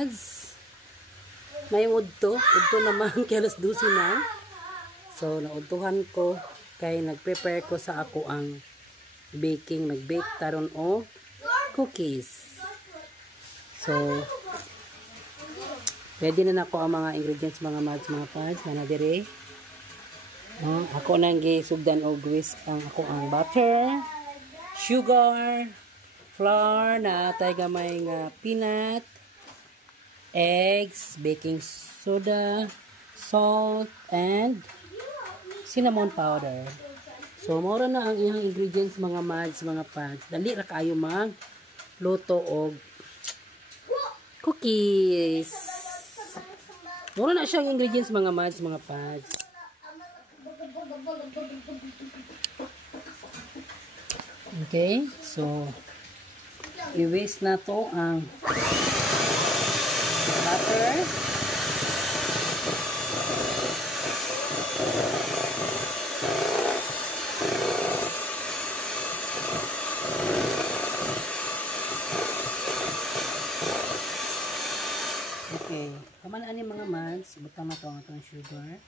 mads. May udto. Udto naman kay alas 12 na. So, naudtuhan ko. Kay nag-prepare ko sa ako ang baking. Nag-bake taron o cookies. So, ready na nako ang mga ingredients, mga mads, mga pads. Na dire. Ako nang gisugdan og whisk ang ako ang butter, sugar, flour na atay gamay nga peanut, eggs, baking soda, salt, and cinnamon powder. So, mora na ang iyang ingredients, mga mads, mga pads. Dali ra kayo magluto og cookies. Mura na siyang ingredients, mga mads, mga pads. Okay, so i-whisk na to ang butter. Okay, kamanaan ni mga mads, butang na to ang atong sugar.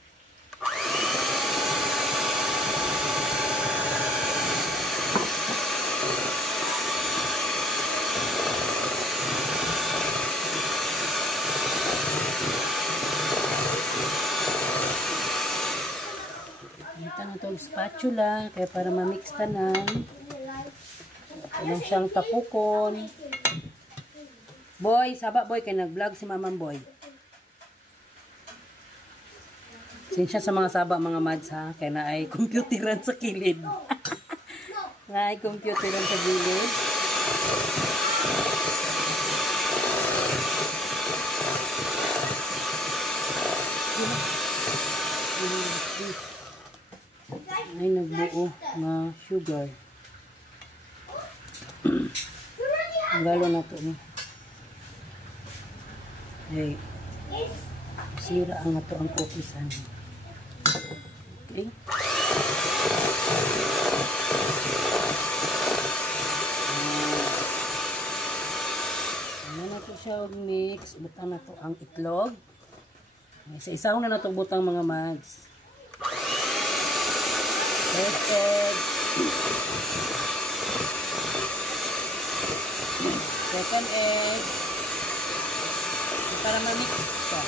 Spatula kaya para ma-mix tanan. Anong siyang tapukon. Boy, saba boy kay nag-vlog si Mamang Boy. Sinsya sa mga saba, mga mads ha, kaya na ay computeran sa kilid. Na ay computeran sa gilid. Ay nagbuo na sugar. Ang galo na to no. Ay sira ang ato ang cookies ano. Okay. Ano na to siya mix. Butang na to ang itlog. Isa-isaw na to butang, mga mads. First egg. Second egg. Para ma-mix siya.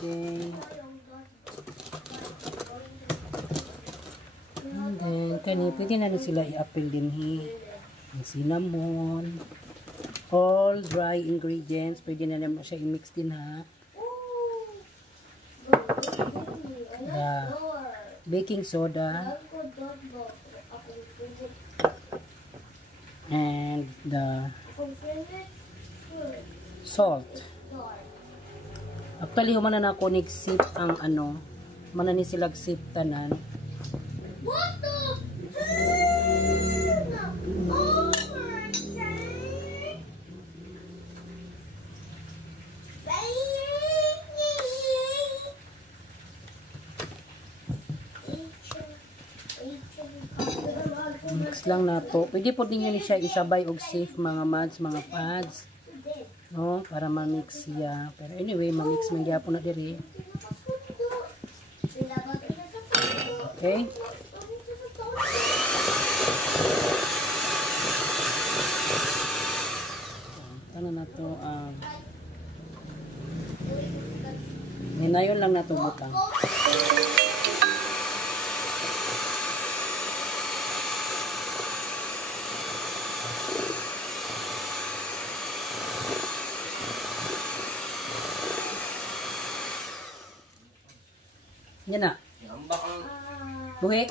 Okay. And then, pwede na rin sila i-apple din ang cinnamon. All dry ingredients. Pwede na naman siya i-mix din ha. The baking soda. And the salt. Actually, humanan ako nag-sip ang ano. Humanan ni silag sip tanan. What the? Mix lang na to. Pwede po din yun siya isabay og safe, mga mads, mga pads. No, para ma-mix siya. Pero anyway, ma-mix man gyapon na diri. Okay? Ano na to? Minayon lang na to butang. Yan na. Buhi.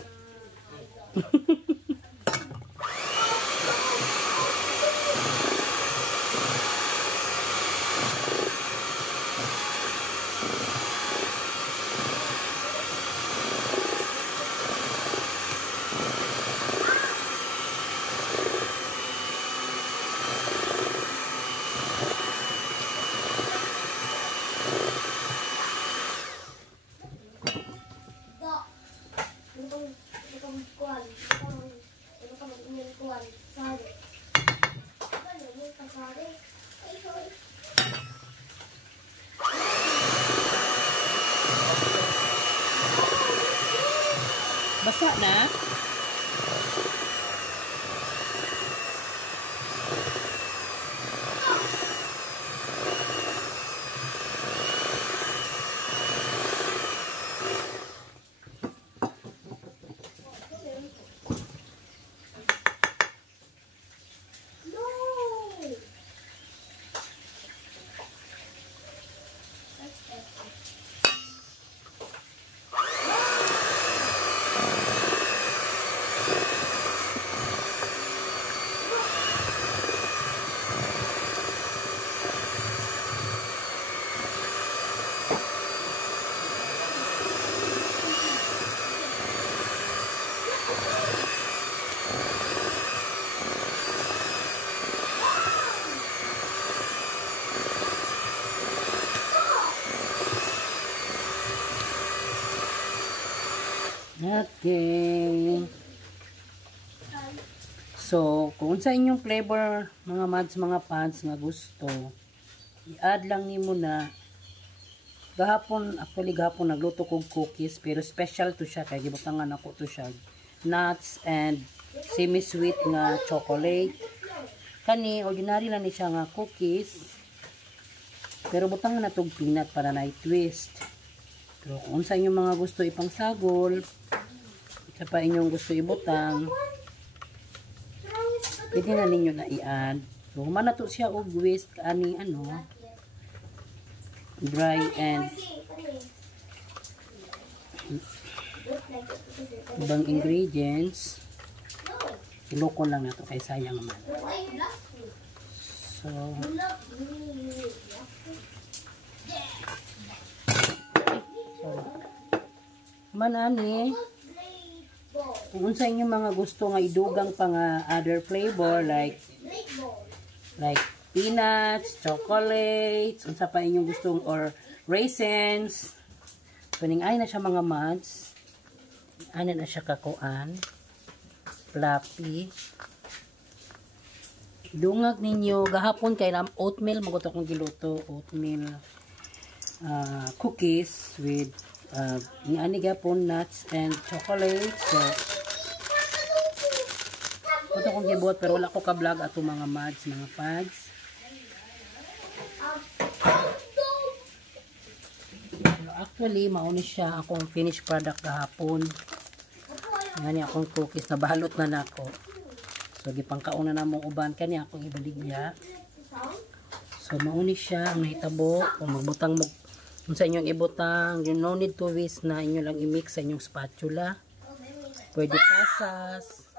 Basa na. Okay. So, kung sa inyong flavor, mga mads, mga pads nga gusto, i-add lang nimo na actually gahapon nagluto kog cookies, pero special to siya kay gibutangan ako to siya nuts and semi-sweet nga chocolate. Kani ordinary lang ni siya nga cookies, pero butangan na tog peanut para na twist. Pero kung sa inyong mga gusto ipang sagol, sa pa inyong gusto ibutang, pwede na ninyo na i-add. So, humana to siya og whisk, ani dry and ibang ingredients. Iloko lang na to kay sayang naman. So, manani kung sa inyo mga gusto nga idugang pa nga other flavor like peanuts, chocolates, unsa pa inyong gustong or raisins. Kuning ay na siya mga mads. Ano na siya kakuan. Fluffy. Dungag ninyo gahapon kay oatmeal maguto kong giluto, oatmeal cookies with ani gapon nuts and chocolate. So ito kong gibuhat pero wala ko ka-vlog ato mga mads, mga pads. Actually, mauni siya akong finished product kahapon. Ngani akong cookies na balot na nako. So gipangkauna na mong uban kani akong ibaligya. So mauni siya ang nahitabo kung magbutang mo kung sa inyong ibutang, you no need to whisk na inyo lang i-mix sa inyong spatula. Pwede pasas.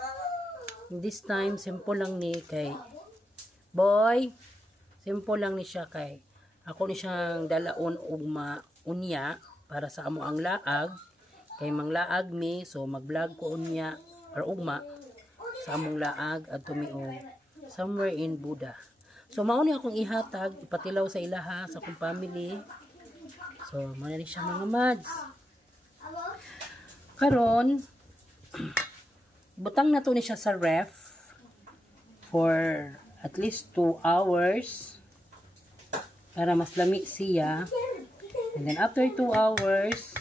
This time, simple lang ni kay boy. Simple lang ni siya kay ako ni siyang dalaon ugma unya para sa amo ang laag. Kay mang laag mi, so mag-vlog ko unya or ugma sa among laag at tumiog somewhere in Buda. So mauni akong ihatag, ipatilaw sa ilaha sa akong family. So manani siya mga mads. Karon butang na to ni siya sa ref for at least 2 hours para mas lami siya. And then after 2 hours,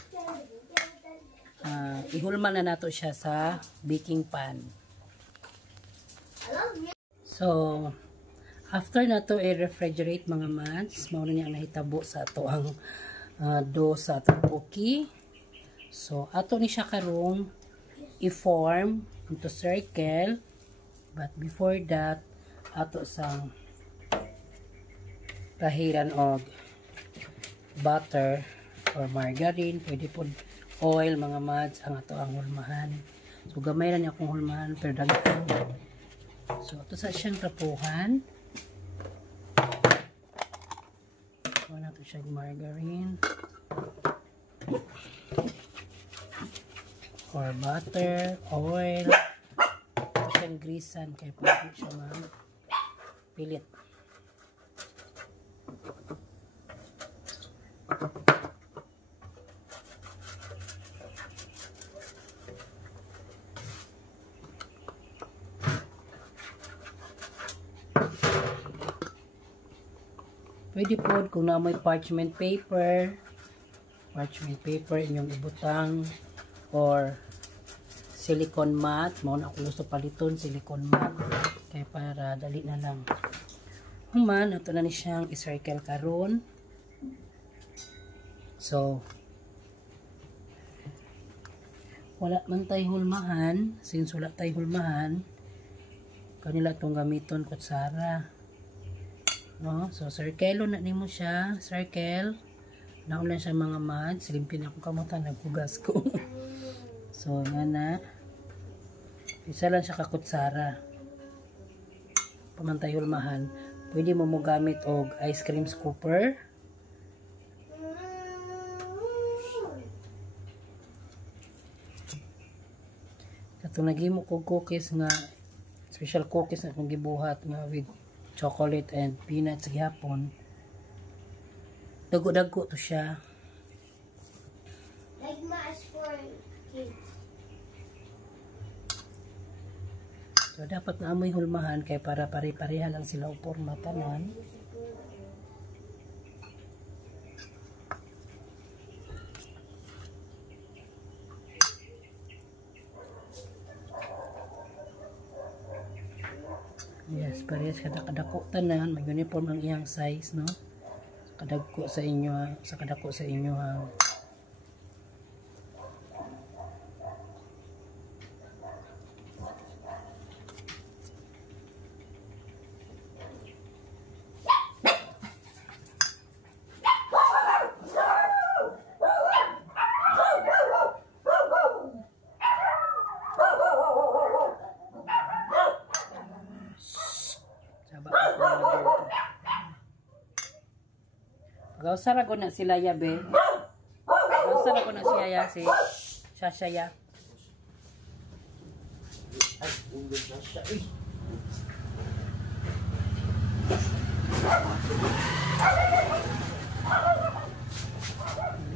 ihulman na nato siya sa baking pan. So, after na to i-refrigerate mga mads, mauna niya ang nahitabo sa ato ang dough sa atong cookie. So, ato ni siya karong i-form into circle, but before that ato sang tahiran og butter or margarine, pwede po oil mga mads ang ato ang hulmahan. So gamay ra ni akong hulmahan pero daghan. So ato sa siyang tapuhan, wala to siyang margarine or butter, oil. Ito siyang grisan kaya pwede siya pilit. Pwede po kung na may parchment paper inyong ibutang or silicone mat. Mao na ako gusto paliton silicone mat kay para dali na lang. Human ato na ni siyang i-circle karon. So wala man tay hulmahan, since wala tay hulmahan, kanila tong gamiton kutsara. No? So circle na nimo siya, circle. Naulan siya mga mads, limpin ako kamutan, naghugas ko. So yan na. Isa lang siya kakutsara. Pamantay hulmahan, pwede mo mo gamit og ice cream scooper. Katong nagimo ko cookies nga special cookies na akong gibuhat nga with chocolate and peanuts gihapon. Dago-dago to siya. Like mass for kids. So dapat na amoy hulmahan kay para pare-pareha lang sila og porma tanan. Yes, parehas kadako tanan, may uniform ang iyang size, no? Kadagko sa inyo, sa kadako sa inyo ha. Gausara ko na sila ya be. Gausara ko na siya ya si Sasha ya. Ay, ulo na siya eh.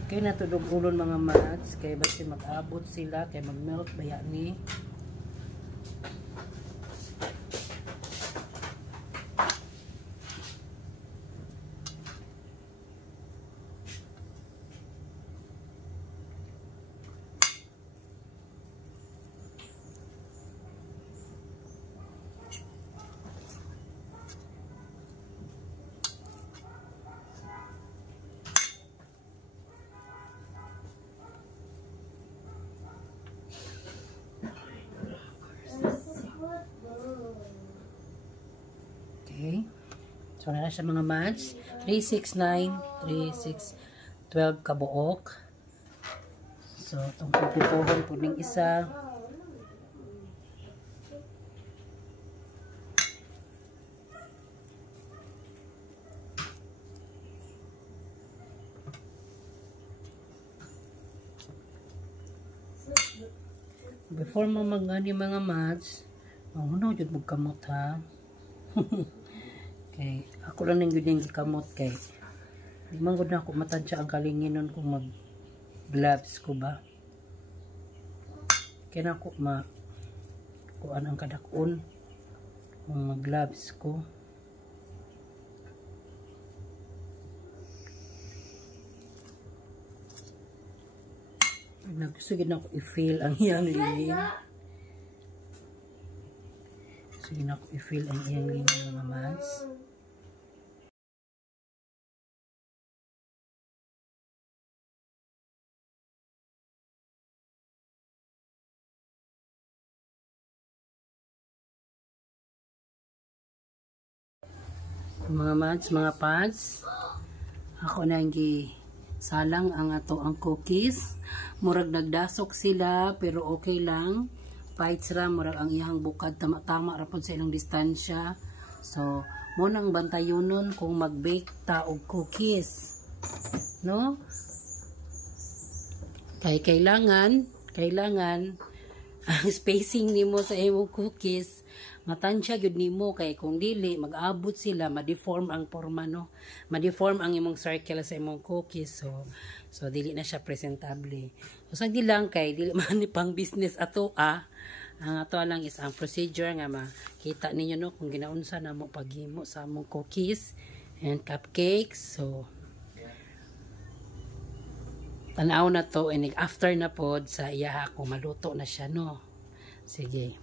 Kaya natulog ulon mga mats kay basi mag-abot sila kay mag-melt bayani. Okay. So, na siya mga match. 3, 6, 9, 3, 6, 12 kabuok. So, itong puputuhon po ng isa. Before mo mag-ani mga match, mahunaw dyan magkamot ha. Okay, ako lang nang yun yung gikamot kay di man gud na ako matansya ang kalinginon kung mag gloves ko ba kaya na ako kuan ang kadakon kung mag gloves ko. Nagsigid na ako i-feel ang iyang liling. Sige na ako i-feel ang iyang liling mga mads. Mga mads, mga pads, ako na salang ang ato ang cookies. Murag nagdasok sila pero okay lang. Fights ra murag ang iyang bukad tama-tama ra pud sa ilang distansya. So, mo nang bantayonon kung mag-bake ta og cookies. No? Kailangan ang spacing nimo sa imong cookies matansya gyud nimo kay kung dili mag-abot sila ma-deform ang forma no, ma-deform ang imong circle sa imong cookies. So dili na siya presentable. So sagdi lang kay dili man ni pang business ato ang ato lang is ang procedure nga makita ninyo no kung ginaunsa na mo paghimo sa among cookies and cupcakes. So tanaw na to and after na pod sa iya kung maluto na siya no. Sige.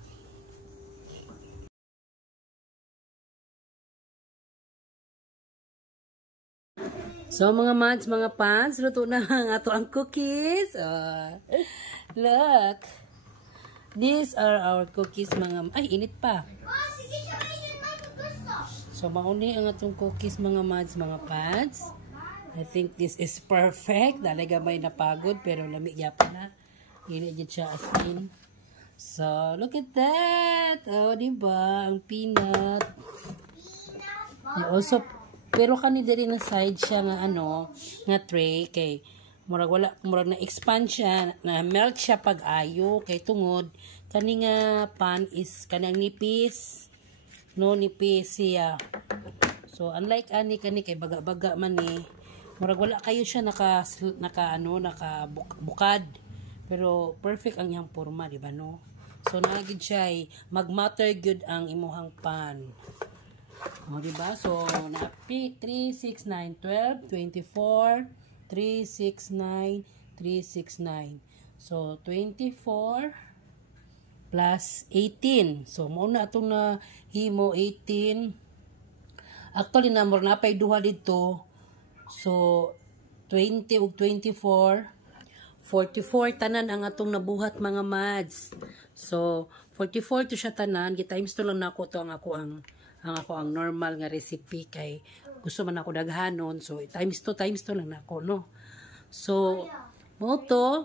So mga mads, mga pans, luto na ang ato ang cookies. Look. These are our cookies mga... Ay, init pa. So mauni ang atong cookies mga mads, mga pads. I think this is perfect. Dali gamay na pagod pero lamig pa na. Init dyan siya as in. So, look at that. Oh, diba? Ang peanut. And also, pero kani diri na side siya nga ano, nga tray kay murag na expand siya, na melt siya pag ayo kay tungod kani nga pan is kanang nipis. No nipis siya. So unlike ani kani kay baga-baga man ni, murag wala kayo siya bukad. Pero perfect ang iyang porma, di ba no? So nagid siya mag-matter good ang imuhang pan. O, diba? So, na 3, 6, 9, 12, 24, 3, 6, 9, 3, 6, 9. So, 24 plus 18. So, mauna itong na himo 18. Actually, number na pa'y duha dito. So, 20 ug 24. 44 tanan ang atong nabuhat mga mads. So, 44 to siya tanan. Times to lang na ako to ang ako ang normal nga recipe kay gusto man ako daghanon. So, times 2 lang na ako, no? So, mo to.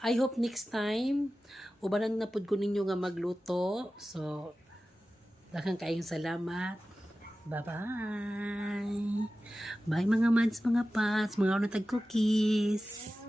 I hope next time, ubanan na pud ko ninyo nga magluto. So, daghang kaayong salamat. Bye-bye. Bye mga mads, mga pats, mga unatag cookies.